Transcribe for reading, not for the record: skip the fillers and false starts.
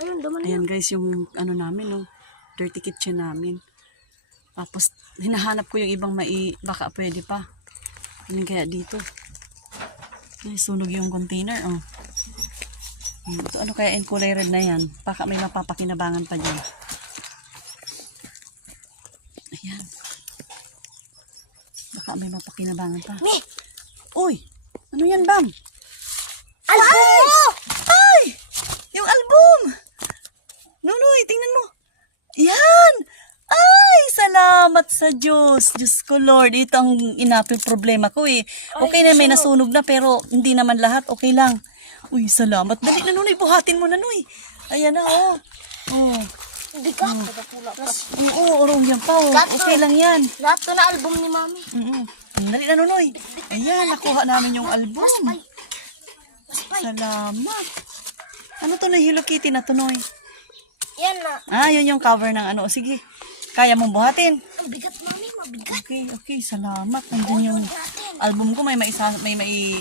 Ayan guys, yung ano namin, no, dirty kitchen namin. Tapos, hinahanap ko yung ibang baka pwede pa. Alin kaya dito? Ay, sunog yung container, oh. Ito, ano kaya yung kulay red na yan? Baka may mapapakinabangan pa dyan. Ayan. Baka may mapakinabangan pa. Uy! Ano yan, Bam? Album mo! Ay! Yung album! Nunoy, tingnan mo. Yan! Ay! Salamat sa Diyos. Diyos ko, Lord. Ito ang problema ko eh. Okay na, may nasunog na, pero hindi naman lahat. Okay lang. Uy, salamat. Dali na, Nunoy. Buhatin mo na, Nunoy. Ayan na, oh. Oh. Hindi ka. Oo, yan pa, oh. Okay lang yan. Lahat to na album ni Mami. Dali na, Nunoy. Ayan, nakuha namin yung album. Salamat. Ano to na Hello Kitty na to, Noy? Yan na. Yun yung cover ng ano. Sige, kaya mong buhatin. Ang bigat, Mami. Mabigat. Okay, salamat. Nandun yung album ko. May